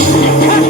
¡Ja,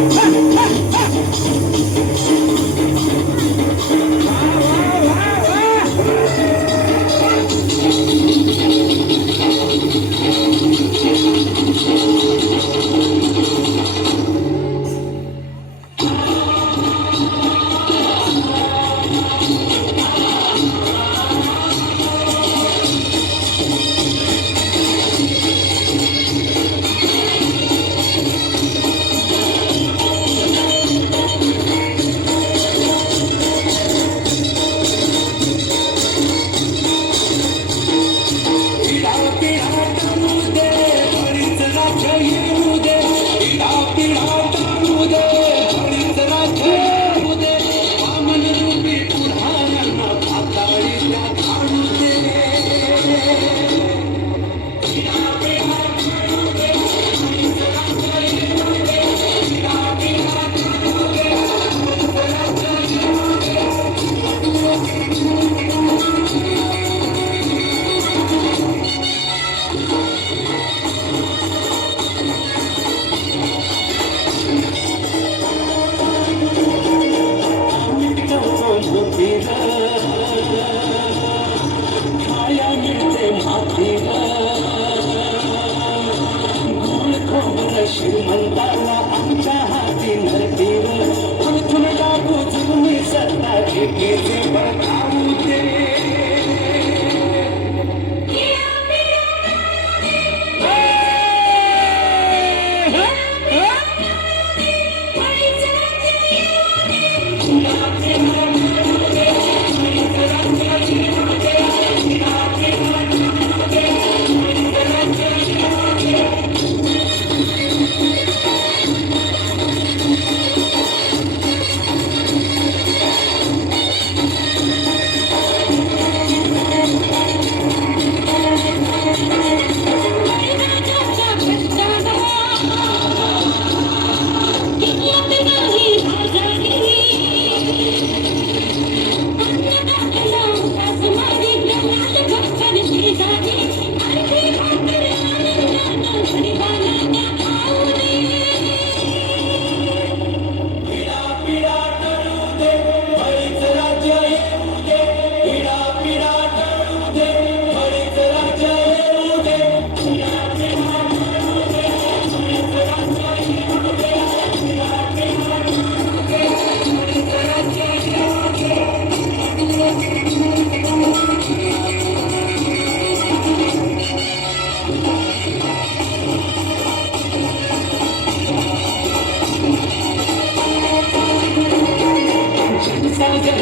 श्रीमंताला आमच्या हाती नरतीवर पृथ्वी लागू सत्ता घेते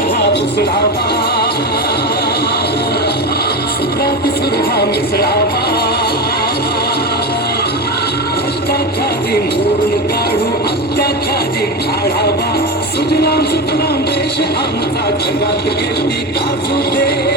हा उसळावा काढू अत्याखाली काढावा सुजलाम सुफलाम देश आमचा जगात गेली काजू दे.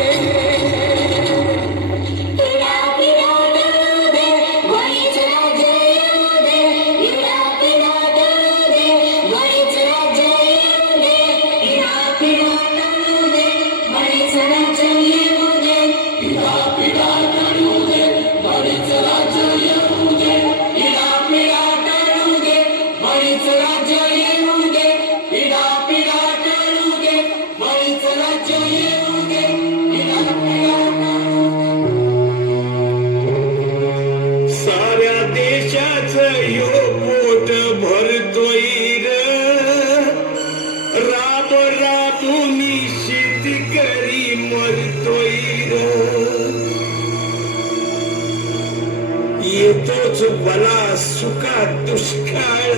येतोच बला सुका दुष्काळ.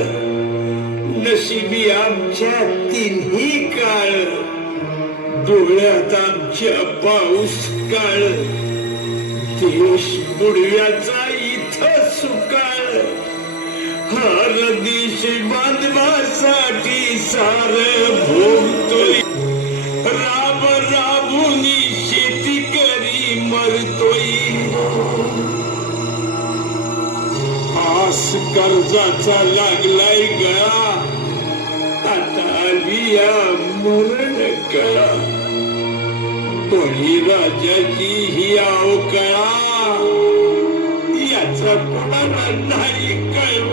नशिबी आमच्या तिन्ही काळ. डोळ्यात आमच्या पाऊस काळ देश बुडव्याचा इथं सुकाळ. हर देश बांधवासाठी सार आस कर्जाचा लागलाय गळा. आता आली या मरण कळा कोणी राजाची ही अवकळा याचा कोणाला नाही कळवला